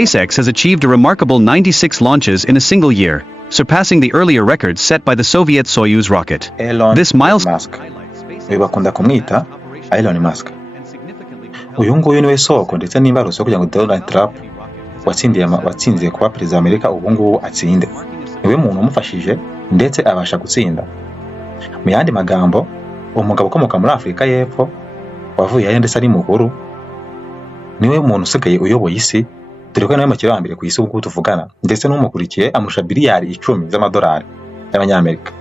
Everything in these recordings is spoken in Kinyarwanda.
SpaceX has achieved a remarkable 96 launches in a single year, surpassing the earlier records set by the Soviet Soyuz rocket. Elon This milestone Musk uyu bakunda kumwita Elon Musk. Uyu nguyu niwe soko ndetse n'imbarutso kugira ngo Donald Trump watsindiye kuba perezida wa Amerika ubu ngubu atsinde. Niwe muntu umufashije ndetse abasha gutsinda. Mu yandi magambo, umugabo ukomoka muri Afurika y'Epfo wavuye aho ndetse ari mukuru niwe muntu usigaye uyoboye isi, dore ko nawe makiro wa mbere ku isi ubu tuvugana, ndetse n'umukurikiye amurusha biliyari 10 z'amadolari y'abanyamerika.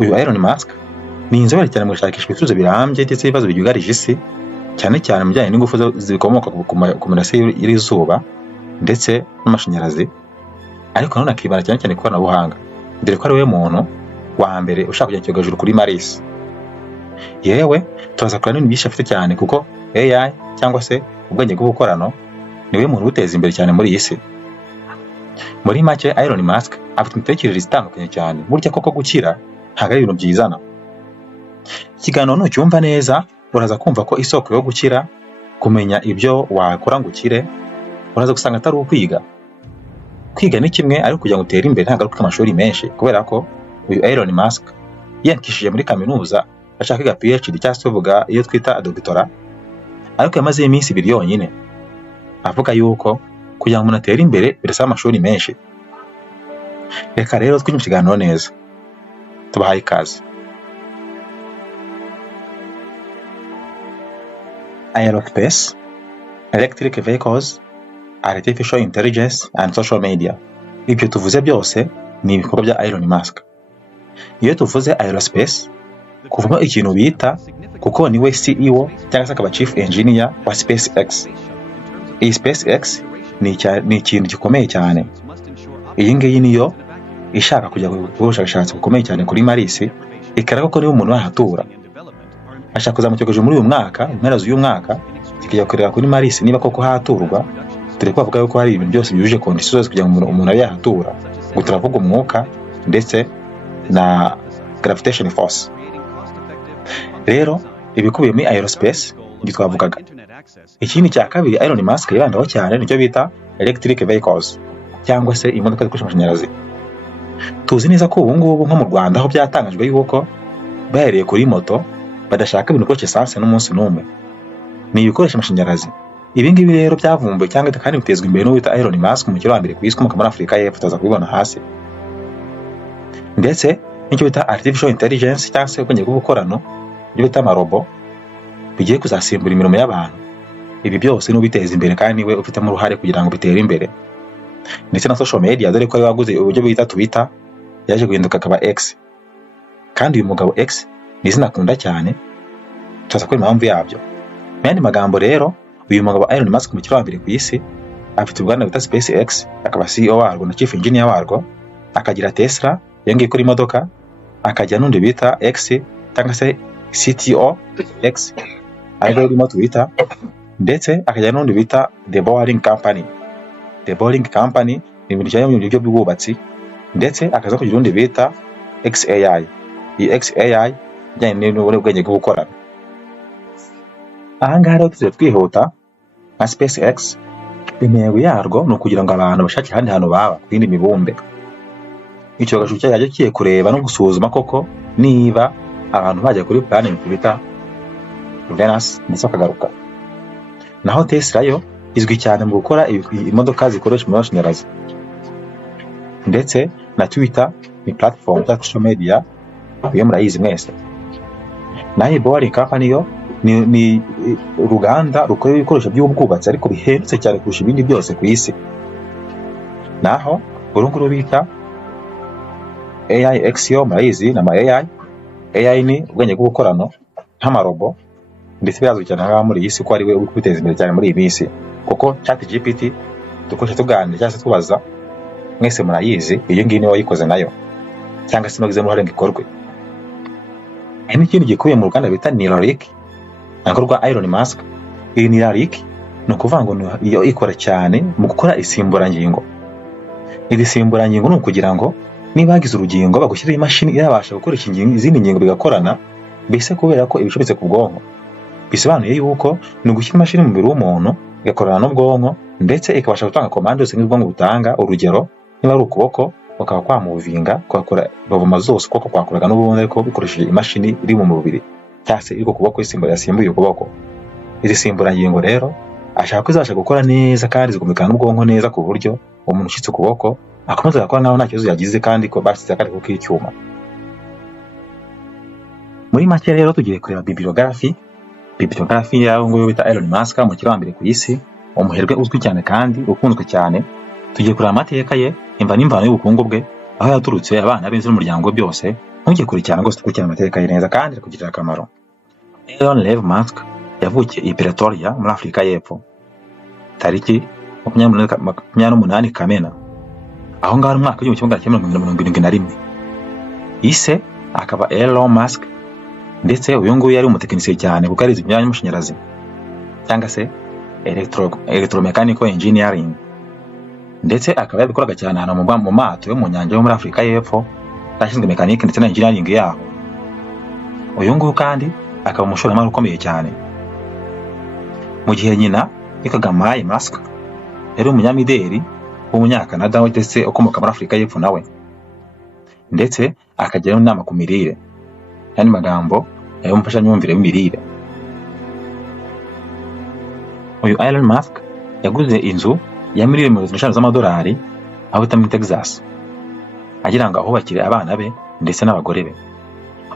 Uyu Elon Musk ni inzobere cyane mu gushakisha ibisubizo birambye ndetse ibibazo byugarije isi, cyane cyane mu bijyanye n'ingufu zikomoka ku mirasire y'izuba ndetse n'amashanyarazi, ariko none akibanda cyane cyane ku ikoranabuhanga, dore ko ari we muntu wa mbere ushaka kujya hejuru kuri Mars. Yewe turaza kurana n'ibindi byinshi afite cyane, kuko AI cyangwa se ubwenge bw'ubukorano niwe muntu uteza imbere cyane muri iyi si. Muri make, Elon Musk afite imitekerereze itandukanye cyane, burya koko gukira ntabwo ari ibintu byizana. Ikiganiro nucyumva neza uraza kumva ko isoko yo gukira, kumenya ibyo wakora ngo ukire, uraza gusanga atari ukwiga. Kwiga ni kimwe, ariko kugira ngo utere imbere ntabwo ari amashuri menshi, kubera ko uyu Elon Musk yiyandikishije muri kaminuza ashaka kwiga PhD cyangwa se uvuga iyo twita doctora, ariko yamaze iminsi 2 yonyine avuga yuko kugira ngo umuntu atere imbere birasaba amashuri menshi. Reka rero twinjire mu kiganiro neza, tubahaye ikaze. Aerospace, electric vehicles, artificial intelligence and social media. Ibyo tuvuze byose ni ibikorwa bya Elon Musk. Iyo tuvuze aerospace, kuvamo ikintu bita, kuko niwe CEO cyangwa se akaba chief engineer wa SpaceX. Iyi SpaceX ni ikintu gikomeye cyane. Iyi ngiyi niyo ishaka kujya gukora ubushakashatsi bukomeye cyane kuri Mars, ikarako ko niwe umuntu wahatura. Ashaka kuzamucyogeje muri uyu mwaka, mpera z'uyu mwaka, kikijya kureba kuri Mars niba koko haturwa, dore ko bavuga yuko hari ibintu byose byujuje conditions zose kugira ngo umuntu abe yahatura, ngo turavuga umwuka ndetse na gravitation force. Rero ibikubiye muri aerospace ngi twavugaga. Ikindi cya kabiri Elon Musk yibandaho cyane nicyo bita electric vehicles, cyangwa se imodoka zikoresha amashanyarazi. Tuzi neza ko ubu ngubu nko mu Rwanda aho byatangajwe yuko bahereye kuri moto badashaka ibintu bikoresha essence n'umunsi n'umwe, ni ibikoresha amashanyarazi. Ibi ngibi rero byavumbuwe cyangwa kandi bitezwa imbere n'uwita Elon Musk mu kiro wa mbere ku isi ukomoka muri Afurika y'Epfo, tuza kubibona hasi. Ndetse n'icyo bita artificial intelligence cyangwa se ubwenge bw'ubukorano, ibyo bita amarobo, bigiye kuzasimbura imirimo y'abantu. Ibi byose n'ubiteza imbere kandi niwe ufitemo uruhare kugira ngo bitere imbere. Ndetse na social media, dore ko ari waguze uburyo bita Twitter, yaje guhinduka akaba X. Kandi uyu mugabo X ni izina akunda cyane, tuza ko impamvu yabyo. Mu yandi magambo rero, uyu mugabo Elon Musk mu kiro wa mbere ku isi afite uruganda rwita SpaceX, akaba CEO warwo na chief engineer warwo, akagira Tesla yangiye kuri imodoka, akajya n'undi bita X cyangwa se CTO X ariyo irimo Twitter, ndetse akajya n'undi bita The Boring Company. The Boring Company ni ibintu bijyanye n'uburyo bw'ubwubatsi, ndetse akaza kugira undi bita XAI. Iyi XAI bijyanye n'ubwenge bw'ubukorano. Aha ngaha rero tugiye twihuta nka SpaceX, intego yarwo ni ukugira ngo abantu bashake ahandi hantu baba ku yindi mibumbe. Icyo gashuke cyajya kiye kureba no gusuzuma koko niba abantu bajya kuri planet bita Venus ndetse bakagaruka. Naho Tesla yo izwi cyane mu gukora imodoka zikoresha amashanyarazi. Ndetse na Twitter ni platform ya social media iyo murayizi mwese. Naho Boring Company yo ni uruganda rukora ibikoresho by'ubwubatsi ariko bihendutse cyane kurusha ibindi byose ku isi. Naho urunguru bita AIX yo murayizi na AI ni ubwenge bw'ubukorano nk'amarobo, ndetse birazwi cyane ngaha muri iyi si ko ari we uri kwiteza imbere cyane muri iyi minsi, kuko ChatGPT dukoresha tuganira cyangwa se tubaza, mwese murayizi, iyo ngiyi niwe wayikoze nayo cyangwa se nogize mu ruhare ngikorwe. Hari n'ikindi gikubiye mu ruganda bita Neuralink nako rwa Elon Musk. Iyi Neuralink ni ukuvuga ngo iyo ikora cyane mu gukora isimburangingo. Iri simburangingo ni ukugira ngo niba hagize urugingo bagushyira imashini irabasha gukoresha izindi ngingo bigakorana, mbese kubera ko ibicometse ku bwonko. Bisobanuye yuko ni ugushyira imashini mu mubiri w'umuntu igakorana n'ubwonko, ndetse ikabasha gutanga komande zose nk'ubwonko butanga. Urugero, niba ari ukuboko bakaba kwamuvinga kwakora bavuma zose ukuboko kwakoraga n'ubundi ariko bikoresheje imashini iri mu mubiri cyangwa se iri ku kuboko yasimbuye ukuboko. Izi simburangingo rero ashaka ko izabasha gukora neza kandi zikumvikana n'ubwonko neza ku buryo umuntu ushitse ukuboko akomeza gukora naho nta kibazo yagize kandi ko bashyize akari k'icyuma. Muri make rero tugiye kureba bibliography y'aho nguyu bita Elon Musk, umukire wa mbere ku isi, umuherwe uzwi cyane kandi ukunzwe cyane. Tugiye kureba amateka ye, imva n'imvano y'ubukungu bwe, aho yaturutse, abana be n'umuryango byose. Ntugiye kure cyane rwose dukurikirana amateka ye neza kandi kugirira akamaro. Elon Lev Musk yavukiye i Pretoria muri Afurika y'Epfo tariki 28 Kamena, aho ngaho mu mwaka w'1971. Ise akaba Elon Musk, ndetse uyu nguyu yari umutekinisiye cyane kuko arize ibijyanye n'amashanyarazi cyangwa se electromechanical engineering, ndetse akaba yabikoraga cyane hano mu mato yo mu nyanja yo muri Afurika y'Epfo, yashinzwe mekanike ndetse na engineering yaho. Uyu nguyu kandi akaba umushoramari ukomeye cyane. Mu gihe nyina yitwaga May Musk yari umunyamideli w'umunyakanada ndetse ukomoka muri Afurika y'Epfo nawe, ndetse akagira n'inama ku mirire, yani magambo yamufasha nyumvire w'imirire. Uyu Elon Musk yaguze inzu ya $1,500,000 z'amadolari aho bita muri Texas, agira ngo ahubakire abana be ndetse n'abagore be.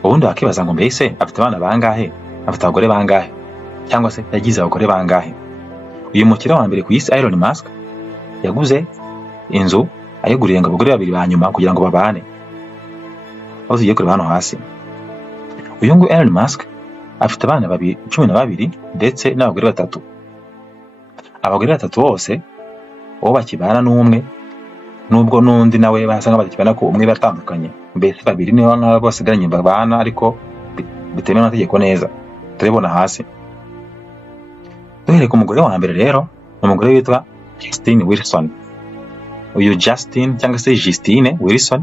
Ubundi wakibaza ngo mbese afite abana bangahe, afite abagore bangahe, cyangwa se yagize abagore bangahe? Uyu mukire wa mbere ku isi Elon Musk yaguze inzu ayiguriye ngo abagore babiri ba nyuma kugira ngo babane. Aho tugiye kureba hano hasi, uyu nguyu Elon Musk afite abana 12 ndetse n'abagore 3. Abagore 3 bose uwo bakibana n'umwe, nubwo n'undi nawe basanga bakibana ko umwe batandukanye, mbese 2 niho nk'abo basigaranye babana ariko bitemewe n'amategeko neza. Turabona hasi. Duhere ku mugore wa mbere rero, umugore witwa Justine Wilson. Uyu Justine cyangwa se Justine Wilson,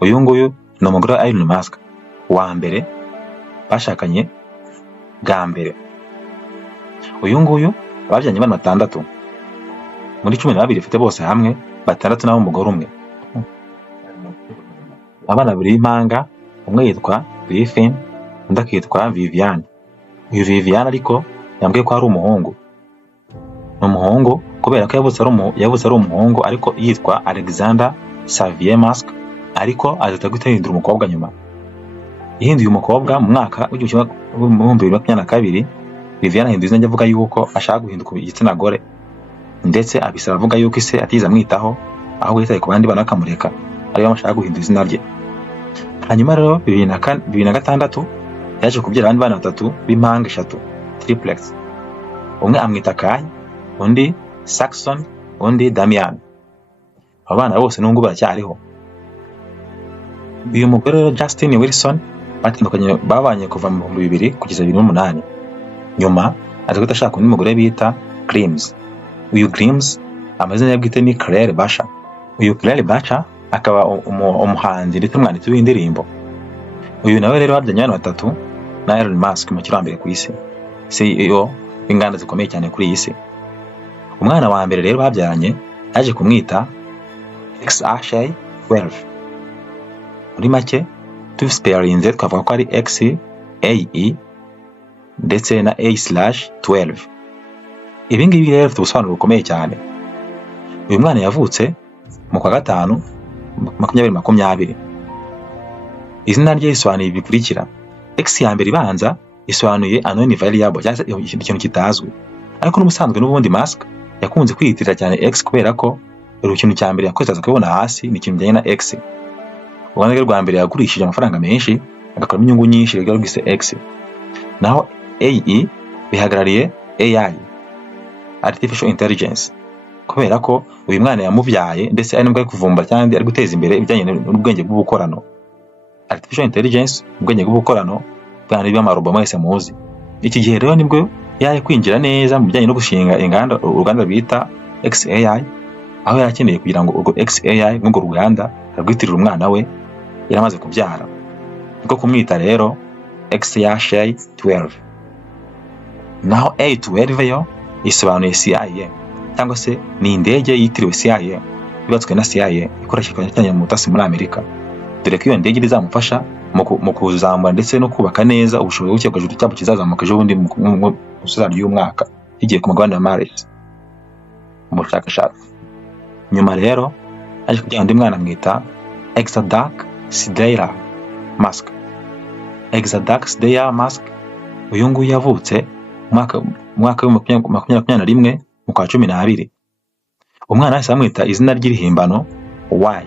uyu nguyu ni umugore wa Elon Musk wa mbere bashakanye bwa mbere. Uyu nguyu babyanye abana 6 muri 12 bafite bose hamwe, 6 nabo umugore umwe. Abana 2 b'impanga, umwe yitwa Griffin undi akitwa Vivian. Uyu Vivian ariko yambwiye ko ari umuhungu. Ni umuhungu kubera ko yavutse ari umuhungu ariko yitwa Alexander Xavier Musk, ariko azita guhindura umukobwa nyuma. Yahinduye umukobwa mu mwaka w'2022. Vivian ahinduye izina avuga yuko ashaka guhinduka igitsina gore, ndetse abisaba avuga yuko ise atiza amwitaho aho yitaye ku bandi bana akamureka, ariyo ashaka guhindura izina rye. Hanyuma rero 2006 yaje kubyara abandi bana 3 b'impanga 3 triplex. Umwe amwita Kai, undi Saxon, undi Damian. Abana bose n'ubwo baracyariho. Uyu mugore rero Justine Wilson batandukanye babanye kuva mu 2000 kugeza 2008. Nyuma aje gutashaka undi mugore bita Grimes. Uyu Grimes amazina yabwite ni Claire Basha. Uyu Claire Basha akaba umuhanzi ndetse umwanditsi w'indirimbo. Uyu nawe rero babyanye abana 3 na Elon Musk, umukire wa mbere ku isi, CEO w'inganda zikomeye cyane kuri iyi si. Umwana wa mbere rero babyanye yaje kumwita XAE12. Muri make tubisparinze twavuga ko ari XAE ndetse na A/12. Ibi ngibi rero bifite ubusobanuro bukomeye cyane. Uyu mwana yavutse mu kwa 5 2020. Izina rye risobanuye ibikurikira. X ya mbere ibanza isobanuye unknown variable, cyangwa se ikintu kitazwi. Ariko n'ubusanzwe n'ubundi Musk yakunze kwiyitirira cyane X kubera ko ikintu cya mbere yakoze aza kubona hasi ni ikintu bijyanye na X. Ubwo rwa mbere yagurishije amafaranga menshi agakoramo inyungu nyinshi rero gise X. Naho AE bihagarariye AI, artificial intelligence, kubera ko uyu mwana yamuvyaye ndetse ari nubwo kuvumba cyangwa ari guteza imbere ibijyanye n'ubwenge bw'ubukorano. Artificial intelligence, ubwenge bw'ubukorano bw'andi b'amarobo mwese muzi. Iki gihe rero nibwo yaje kwinjira neza mu bijyanye no gushinga uruganda bita XAI, aho yarakeneye kugira ngo urwo XAI n'urwo ruganda rwitirira umwana we yaramaze kubyara. Niko kumwita rero XAE12. Naho A12 yo isobanuye CIA, cyangwa se ni indege yitiriwe CIA yubatswe na CIA ikoreshwa cyane mu butasi muri Amerika, dore ko iyo ndege izamufasha mu kuzamura ndetse no kubaka neza ubushobozi bw'ikiremwamuntu cyabo kizazamuka ejo bundi mu gusozanya y'umwaka igiye ku mugabane wa Mars mu bushakashatsi. Nyuma rero aje kugira undi mwana mwita Exadark Sidera Musk. Exadark Sidera Musk uyu nguyu yavutse mwaka wa 2021 mu kwa 12. Umwana wese amwita izina ry'irihimbano Y.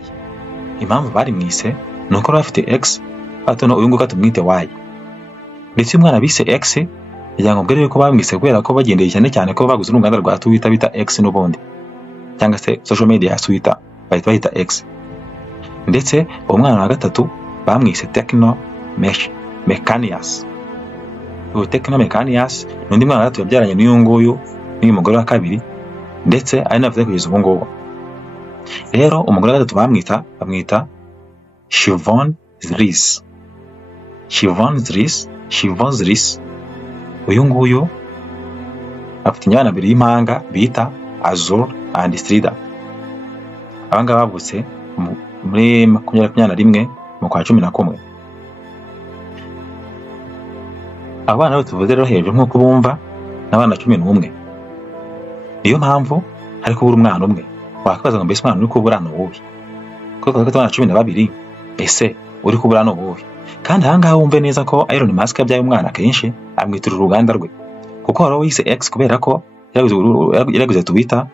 Impamvu bari mwise nuko bafite X atono uyu nguyu katumwite Y. Ndetse umwana bise X yanga mbere yuko bamwise kubera ko bagendeye cyane ko baguze uruganda rwa Twitter bita X n'ubundi, cyangwa se social media ya Twitter bahita X. Ndetse umwana wa gatatu bamwise Techno Mechanius. Uwo Techno Mechanius n'undi mwana gatatu yabyaranye n'uyu nguyu n'uyu mugore wa kabiri, ndetse ari navuze kugeza ubu ngubu. Rero umugore wa gatatu bamwita Siobhan Zris. Siobhan Zris uyu nguyu afite inyana babiri y'impanga bita Azur and Strida. Abanga bavutse muri 2021 mu kwa 11. Abana bo tuvuze rero hejuru nko kubumva n'abana 11. Niyo mpamvu ariko kubura umwana umwe wakabaza ngo mbese umwana uri kubura no wowe, kuko abana 12 ese uri kubura no wowe. Kandi ahangaha wumve neza ko Elon Musk yabyaye umwana kenshi amwitura uruganda rwe, kuko wari wise X kubera ko yaraguze Twitter,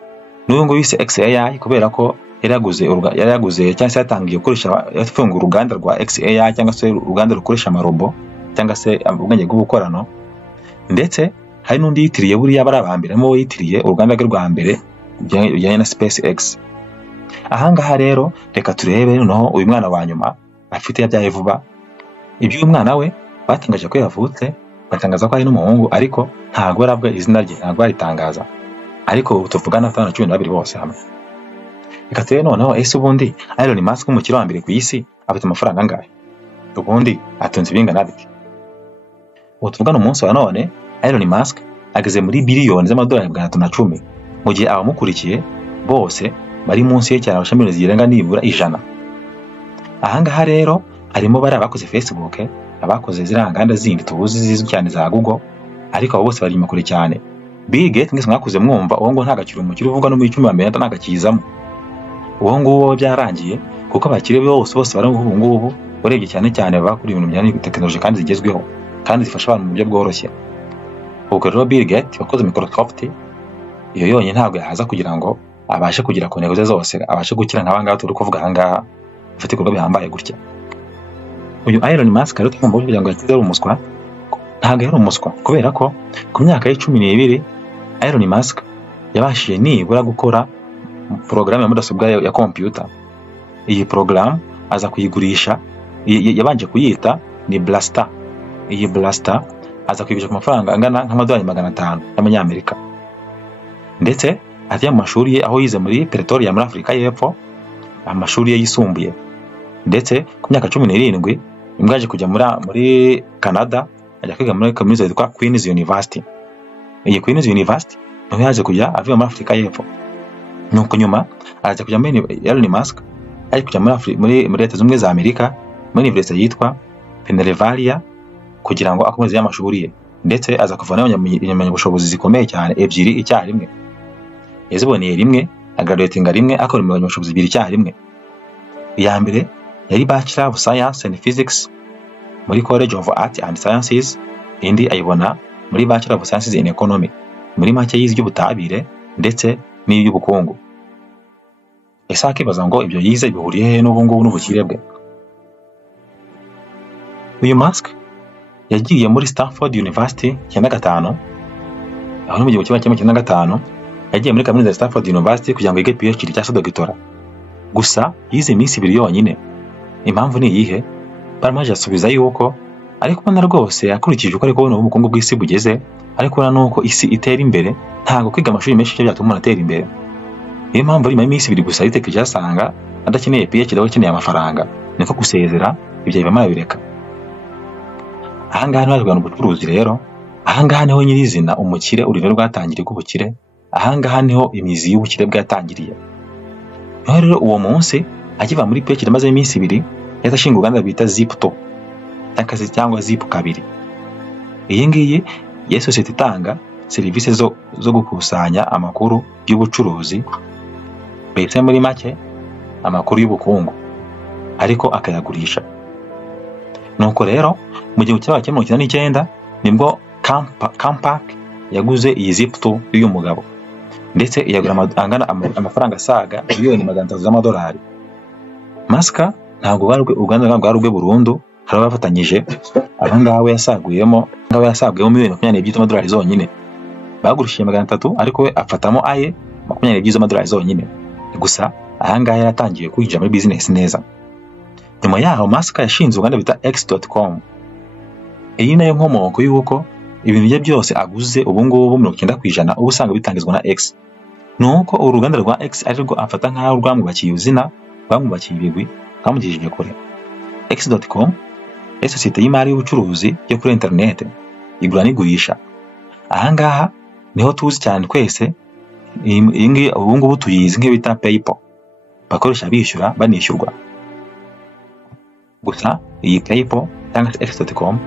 n'uyu ngo wise XAI kubera ko yaraguze cyangwa se yatangiye gukoresha yafunga uruganda rwa XAI cyangwa se uruganda rukoresha amarobo cyangwa se ubwenge bw'ubukorano. Ndetse hari n'undi yitiriye buriya barabambira mo yitiriye uruganda rwe rwa mbere bijyanye na SpaceX. Ahangaha rero reka turebe noneho uyu mwana wa nyuma afite yabyaye vuba. Ibyo uyu mwana we batangaje ko yavutse, batangaza ko ari n'umuhungu, ariko ntago arabwa izina rye, ntago aritangaza, ariko tuvugana n'abana 12 bose hamwe. Reka turebe noneho ese ubundi Elon Musk umukire wa mbere ku isi afite amafaranga angahe, ubundi atunze ibingana bite? Ubu tuvugana umunsi wa none Elon Musk ageze muri biliyoni z'amadolari 310, mu gihe abamukurikiye bose bari munsi ye cyane abashamirizi zirenga nibura 100. Ahangaha rero harimo bari abakoze Facebook, abakoze ziranganda zindi tubuzi zizwi cyane za Google, ariko abo bose bari makuru cyane. Bill Gates ngese mwakuze mwumva uwo ngo ntagakira umukire uvuga no mu 10 ntagakizamo. Uwo nguwo byarangiye kuko abakire bose bari ubu ngubu urebye cyane bakuri ibintu bijyanye n'itekinoloji kandi zigezweho kandi zifasha abantu mu buryo bworoshye. Ubwo rero Bill Gates wakoze Microsoft iyo yonyine ntabwo yahaza kugira ngo abashe kugira ku ntego ze zose, abashe gukira nk'abanga turi kuvuga ahangaha ufite ibikorwa bihambaye gutya. Uyu Elon Musk rero twumva kugira ngo yakize ari umuswa, ntabwo yari umuswa kubera ko ku myaka ye 12 Elon Musk yabashije nibura gukora porogaramu ya mudasobwa ya computer. Iyi porogaramu aza kuyigurisha, yabanje kuyita ni Blaster. Iyi Blaster aza kuyigurisha ku mafaranga angana nk'amadolari 500 y'amanyamerika. Ndetse ajya mu mashuri ye aho yize muri Pretoria muri Afrika y'Epfo, amashuri ye yisumbuye. Ndetse ku myaka 17 imwaje kujya muri Canada, ajya kwiga muri kaminuza yitwa Queen's University. Iyi Queen's University niho yaje kujya avuye muri Afrika y'Epfo. Nuko nyuma aza kujya muri Elon Musk ari kujya muri Leta Zunze Ubumwe za Amerika muri university yitwa Pennsylvania kugira ngo akomeze y'amashuri ye. Ndetse aza kuvana abanyabushobozi zikomeye cyane ebyiri icyarimwe. Yaziboneye rimwe, agraduatinga rimwe, akora abanyabushobozi 2 icyarimwe. Iya mbere yari Bachelor of Science and Physics muri College of Arts and Sciences, indi ayibona muri Bachelor of Sciences in Economy, muri make yize iby'ubutabire ndetse n'iby'ubukungu. Ese akibaza ngo ibyo yize bihuriye he n'ubu ngubu n'ubukire bwe? Uyu Musk yagiye muri Stanford University 95, aho mu gihe cyo 95 yagiye muri kaminuza ya Stanford University kugira ngo yige PhD cyangwa se doctorat. Gusa yize iminsi 2 yonyine. Impamvu ni iyihe? Baramaje asubiza yuko ariko ubona rwose yakurikije uko ariko ubukungu bw'isi bugeze, ariko ubona nuko isi itera imbere, ntago kwiga amashuri menshi cyo byatuma atera imbere. Niyo mpamvu ari iminsi 2 gusa yitekereje asanga adakeneye PhD aho akeneye amafaranga, niko gusezera ibyo bimara bireka. Ahangaha n'abagana ubucuruzi rero, ahangaha niho nyirizina umukire urire rwatangira kubukire ahangaha niho imizi y'ubukire bwatangiriye. Niho rero uwo munsi akiva muri PhD maze iminsi 2 yatashinga uruganda bita Zipto cyangwa Zip 2. Iyi ngiyi ya sosiyete itanga serivisi zo gukusanya amakuru y'ubucuruzi, mbese muri make amakuru y'ubukungu, ariko akayagurisha. Nuko rero mu gihe cya 1999 nibwo Compaq yaguze iyi Zipto y'uyu mugabo, ndetse iyagura amafaranga asaga miliyoni 300 z'amadolari. Musk ntabwo uruganda rwari rwe burundu, hari abafatanyije. Abangaba yasaguyemo miliyoni 20 z'amadolari zonyine. Bagurishije 300, ariko we afatamo aye 20 z'amadolari zonyine. Gusa ahangaha yaratangiye kwinjira muri business neza. Nyuma yaho Musk yashinze uruganda bita X.com. Iyi nayo nkomoko y'uko ibintu bye byose aguze ubu ngubu 90% ubu usanga bitangizwa na X. Nuko uruganda rwa X ari rwo afata nk'aho rwamwubakiye izina, rwamwubakiye ibigwi, kamugishije kure. X.com sosiyete y'imari y'ubucuruzi yo kuri internet, igura n'igurisha. Ahangaha niho tuzi cyane twese. Iyi ubu ngubu tuyizi nk'ibita PayPal, bakoresha bishyura banishyurwa. Gusa iyi PayPal cyangwa X.com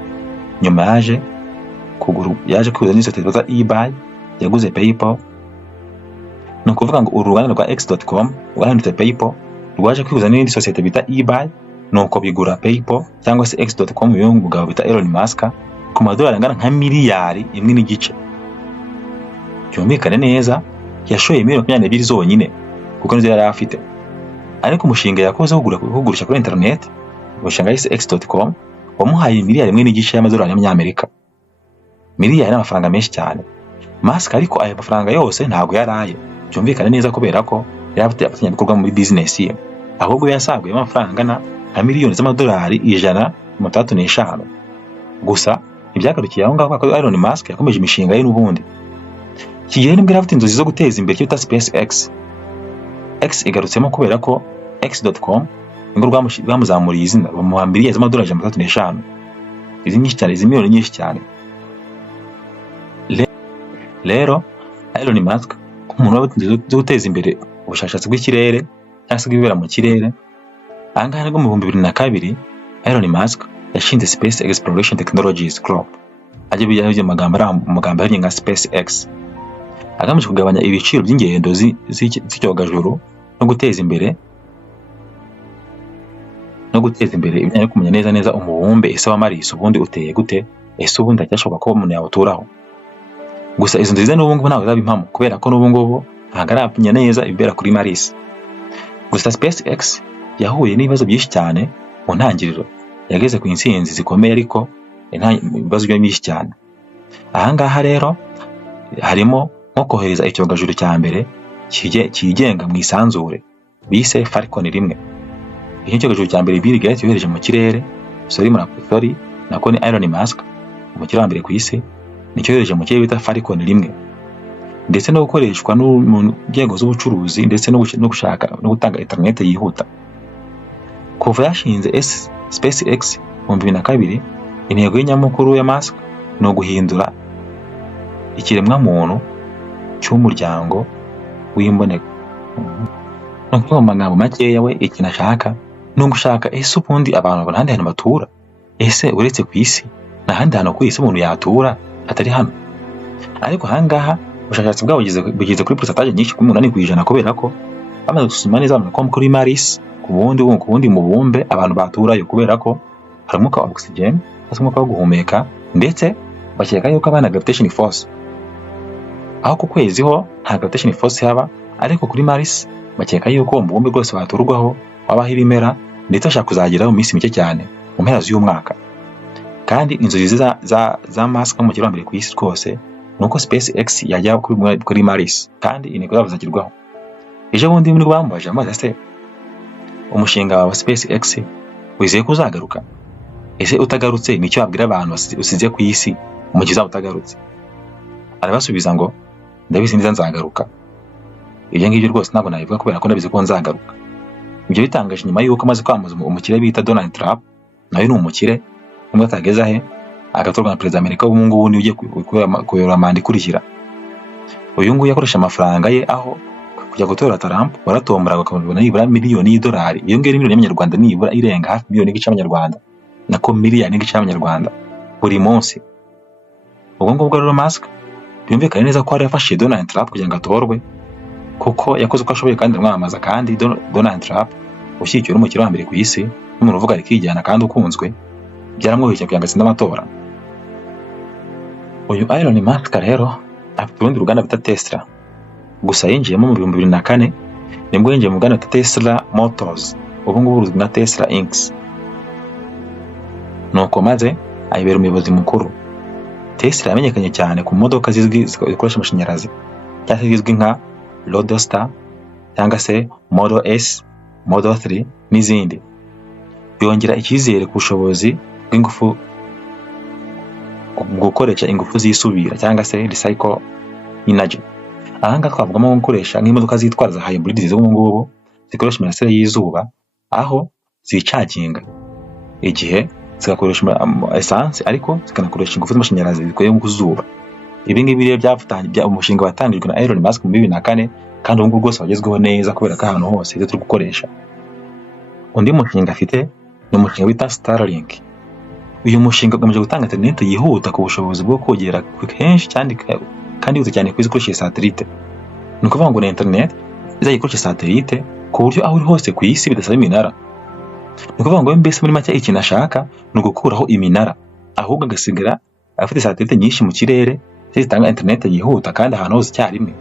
nyuma yaje kuza n'isosiyete bita eBay yaguze PayPal. Ni ukuvuga ngo uruganda rwa X.com rwahindutse PayPal, rwaje kwihuza n'indi sosiyete bita eBay, nuko bigura PayPal cyangwa se X.com y'uyu mugabo bita Elon Musk ku madolari angana nka miliyari 1.5. Cyumvikane neza yashoye miliyoni 22 zonyine kuko nizo yari afite. Ariko umushinga yakoze kugurisha kuri internet, umushinga yise X.com wamuhaye miliyari 1.5 y'amadolari y'Amerika. Miliyari n'amafaranga menshi cyane. Musk ariko aya mafaranga yose ntabwo yaraye. Cyumvikane neza kubera ko yari afite abafatanyabikorwa muri business ye, ahubwo yasaguye amafaranga angana na miliyoni z'amadolari 135. Gusa ibyagarukiye aho ngaho ko Elon Musk yakomeje imishinga ye n'ubundi. Kigiye nibwo afite inzozi zo guteza imbere cyo ta SpaceX. X igarutsemo kubera ko X.com ngo rwamuzamuriye izina, bamuha miliyari z'amadolari 135. Izi nyinshi cyane, izi miliyoni nyinshi cyane. Rero Elon Musk nk'umuntu wabatinze zo guteza imbere ubushakashatsi bw'ikirere cyangwa se bw'ibibera mu kirere, ahangaha nibwo mu 2002 Elon Musk yashinze Space Exploration Technologies Corp. Ajye bijyanye amagambo ari nka SpaceX, agamije kugabanya ibiciro by'ingendo z'icyogajuru no guteza imbere ibijyanye no kumenya neza umubumbe ese wa Mars ubundi uteye gute, ese ubundi acyashoboka ko umuntu yawuturaho. Gusa izo nziza n'ubu ngubu ntabwo zabimpamo kubera ko n'ubu ngubu ntabwo arapimya neza ibibera kuri Mars. Gusa SpaceX yahuye n'ibibazo byinshi cyane mu ntangiriro, yageze ku intsinzi zikomeye, ariko ibibazo byinshi cyane. Ahangaha rero harimo nko kohereza icyogajuru cya mbere kigenga mu isanzure bise Falcon 1. Iki cyogajuru cya mbere Bill Gates yohereje mu kirere, nako ni Elon Musk umukire wa mbere ku isi, nicyo yohereje mu kirere bita Falcon 1. Ndetse no gukoreshwa mu nzego z'ubucuruzi, ndetse no gushaka no gutanga internet yihuta. Kuva yashinze SpaceX mu 2002, intego y'inyamukuru ya Musk no guhindura ikiremwa muntu cy'umuryango w'imboneka. Nuko mu magambo makeya we ikintu ashaka no gushaka ese ubundi abantu n'ahandi hantu batura, ese uretse ku isi n'ahandi hantu ku isi umuntu yatura atari hano. Ariko ahangaha ubushakashatsi bwabo bugeze kuri pourcentage nyinshi ku 8% kubera ko bamaze gusuzuma neza abantu ko kuri Mars ku bundi mubumbe abantu baturayo, kubera ko hari umwuka wa oxygen, umwuka wo guhumeka, ndetse bakeka yuko abana gravitational force. Aho ku kwezi ho nta gravitational force haba, ariko kuri Mars bakeka yuko umubumbe rwose waturwaho wabaho ibimera, ndetse ashaka kuzageraho mu minsi mike cyane mu mpera z'umwaka. Kandi inzozi za Musk mu kirambere ku isi rwose nuko SpaceX yajya kuri Mars, kandi intego yabo zagerwaho. Ejo bundi muri bambaje amaze se umushinga wa SpaceX wizeye kuzagaruka, ese utagarutse nicyo babwira abantu usize ku isi umukiza utagarutse? Arabasubiza ngo ndabizi neza nzagaruka. Ibyo ngibyo rwose ntabwo nabivuga kubera ko ndabizi ko nzagaruka. Ibyo bitangaje nyuma yuko amaze kwamaza umukire bita Donald Trump, nawe ni umukire umwe atageza he agatorwa na Perezida Amerika ubu ngubu ni ugiye kuyora manda ikurikira. uyu nguyu yakoresha amafaranga ye aho kujya gutora Trump waratombora bakabona nibura miliyoni y'idolari. Iyo ngiyo miliyoni y'amanyarwanda nibura irenga hafi miliyoni n'igice y'amanyarwanda, nako miliyoni n'igice y'amanyarwanda buri munsi. Ubwo ngubwo rero Musk byumvikane neza ko ari yafashije Donald Trump kugira ngo atorwe, kuko yakoze uko ashoboye kandi amwamamaza. Kandi Donald Trump ushyigikiwe n'umukire wa mbere ku isi n'umuntu uvuga rikijyana kandi ukunzwe, byaramworoheye kugira ngo atsinde amatora. Uyu Elon Musk rero afite urundi ruganda bita Tesla, gusa yinjiyemo mu 2004 nibwo yinjiye mu ruganda bita Tesla Motors, ubu ngubu ruzwi nka Tesla Inc. Nuko maze ayibera umuyobozi mukuru. Tesla yamenyekanye cyane ku modoka zizwi zikoresha amashanyarazi, cyangwa zizwi nka Roadster cyangwa se Model S, Model 3 n'izindi. Yongera icyizere ku bushobozi bw'ingufu, gukoresha ingufu zisubira cyangwa se recycle energy. Ahanga twavugamo gukoresha nk'imodoka zitwara za hybrid z'ubu ngubu zikoresha imirasire y'izuba, aho zicaginga igihe zigakoresha essence ariko zikanakoresha ingufu z'amashanyarazi zikoye mu zuba. Ibi ngibi rero byafatanye umushinga watangijwe na Elon Musk mu 2004 kandi ubu ngubu rwose wagezweho neza kubera ko ahantu hose turi gukoresha. Undi mushinga afite ni umushinga wita Starlink. Uyu mushinga ugamije gutanga internet yihuta ku bushobozi bwo kugera kenshi kandi yihuse cyane ku ikoresha satellite. Ni ukuvuga ngo internet izajya ikoresha satellite ku buryo aho uri hose ku isi bidasaba iminara. Ni ukuvuga ngo mbese muri make ikintu ashaka ni ugukuraho iminara, ahubwo agasigara afite satellite nyinshi mu kirere zitanga internet yihuta kandi ahantu hose icyarimwe.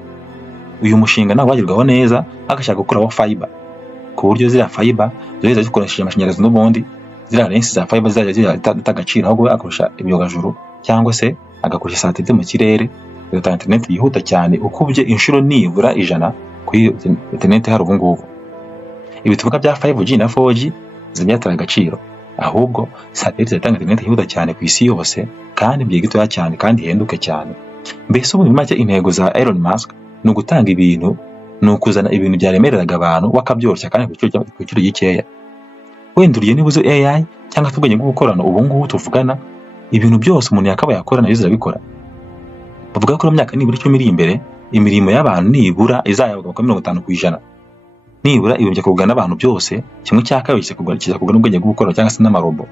Uyu mushinga nawo wagirwaho neza, agashaka gukuraho fiber ku buryo ziriya fiber zizajya zikoresha amashanyarazi n'ubundi ziriya lensi za fiber zizajya zitagaciro, ahubwo akoresha ibyogajuru cyangwa se agakoresha satellite mu kirere bigatanga internet yihuta cyane ukubye inshuro nibura 100 ku internet hari ubu ngubu. Ibi tuvuga bya 5G na 4G zibyatanga agaciro, ahubwo satellite zitanga internet yihuta cyane ku isi yose kandi byiye gitoya cyane kandi henduke cyane. Mbese ubu make intego za Elon Musk ni ugutanga ibintu, ni ukuzana ibintu byaremereraga abantu bakabyorosha kandi ku giciro gikeya. Wenda uriye nibuze AI cyangwa tubwenye gukorana ubu ngubu tuvugana, ibintu byose umuntu yakaba yakorana yo zirabikora. Bavuga ko mu myaka nibura 10 iri imbere imirimo y'abantu nibura izayabaga 50%, nibura ibyo kugana abantu byose kimwe cya kabiri kiza kugana ubwenge bwo gukora cyangwa se n'amarobo.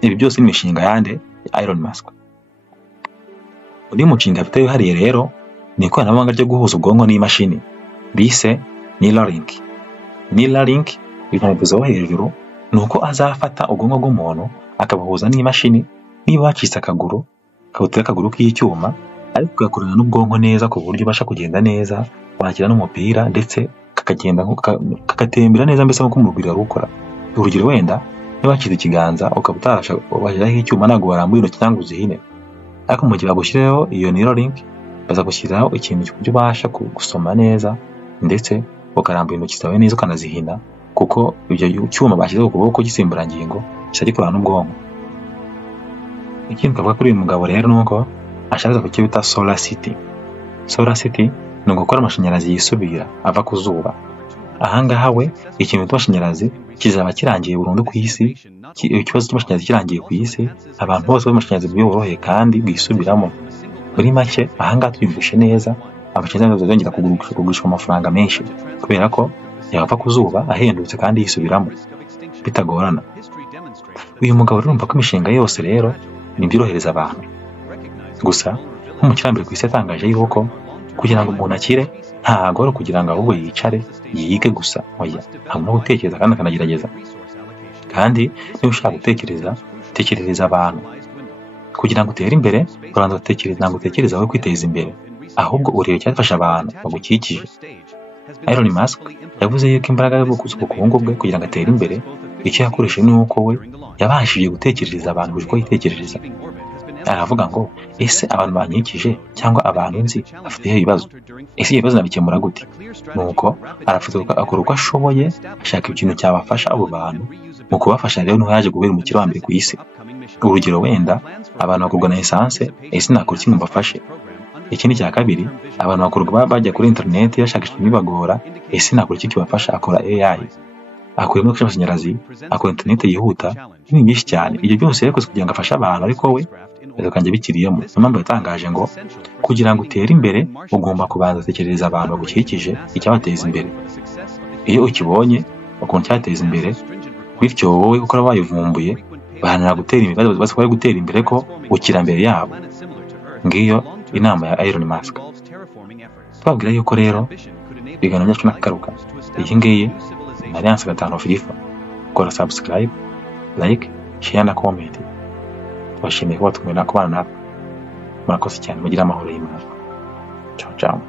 Ibi byose ni imishinga yande Elon Musk. Undi mushinga afite yo hariye rero ni ikoranabuhanga ryo guhuza ubwonko n'imashini bise Neuralink. Neuralink bivuze hejuru nuko azafata ubwonko bw'umuntu akabuhuza n'imashini. Niba wacitse akaguru kabutera akaguru k'icyuma ariko ugakorana n'ubwonko neza ku buryo ubasha kugenda neza, wakira n'umupira ndetse kakagenda kakatembera neza, mbese nko umubiri arukora. Urugero wenda niba wacitse ikiganza ukabutasha washyiraho icyuma ntabwo warambuye intoki cyangwa uzihine, ariko mu gihe bagushyiraho iyo Neuralink baza gushyiraho ikintu cyo ubasha gusoma neza ndetse ukarambura intoki zawe neza ukanazihina, kuko ibyo cyuma bashyizeho ku kuboko cy'insimburangingo cyari n'ubwonko. Ikindi kavuga kuri uyu mugabo rero nuko ashaka ku cyo bita Solar City. Solar City ni ugukora amashanyarazi yisubira ava ku zuba. Ahangaha we ikintu cy'amashanyarazi kizaba kirangiye burundu ku isi. Ikibazo cy'amashanyarazi kirangiye ku isi, abantu bose b'amashanyarazi bworoheye kandi bwisubiramo. Muri make ahangaha tuyumvishe neza, amashanyarazi azongera kugurishwa amafaranga menshi kubera ko yava ku zuba ahendutse kandi yisubiramo bitagorana. Uyu mugabo rero umva ko imishinga yose rero ni byorohereza abantu. Gusa nk'umukirambere ku isi yatangaje yuko kugira ngo umuntu akire ntago ari kugira ngo ahubwo yicare yige gusa, oya, hamwe no gutekereza kandi akanagerageza. Kandi niba ushaka gutekereza, tekerereza abantu. Kugira ngo utere imbere uranza gutekereza, ntabwo utekereza wowe kwiteza imbere, ahubwo urebe cyafasha abantu bagukikije. Elon Musk yavuze yuko imbaraga y'ubukungu bwe kugira ngo atere imbere icyo yakoresheje ni uko we yabashije gutekerereza abantu uko yitekerereza. Aravuga ngo ese abantu banyikije cyangwa abantu nzi afite ibibazo, ese ibibazo nabikemura gute? Nuko arafite akora uko ashoboye ashaka ikintu cyabafasha abo bantu. Mu kubafasha rero niho yaje kubera umukire wa mbere ku isi. Urugero wenda abantu bakugana essence, ese nakora iki ngo mbafashe? Ikindi cya kabiri, abantu bakurwa bajya kuri internet bashaka ikintu bibagora, ese nakora iki kibafasha? Akora AI, akora no amashanyarazi, akora internet yihuta n'ibindi byinshi cyane. Ibyo byose yakoze kugira ngo afashe abantu, ariko we rero kanjye bikiriyemo. Niyo mpamvu yatangaje ngo kugira ngo utere imbere ugomba kubanza gutekereza abantu bagukikije icyabateza imbere. Iyo ukibonye ukuntu cyateza imbere, bityo wowe ukora wayivumbuye, bahanira gutera imbere, basaba gutera imbere ko ukira mbere yabo. Ngiyo inama ya Elon Musk. Twabwira yuko rero ibiganiro byacu nakagaruka. Iyi ngiyi ni Alliance 5 of FIFA. Kora subscribe, like, share na comment. Twashimiye kuba tumwe na kubana natwe. Murakoze cyane, mugira amahoro y'Imana. Ciao ciao.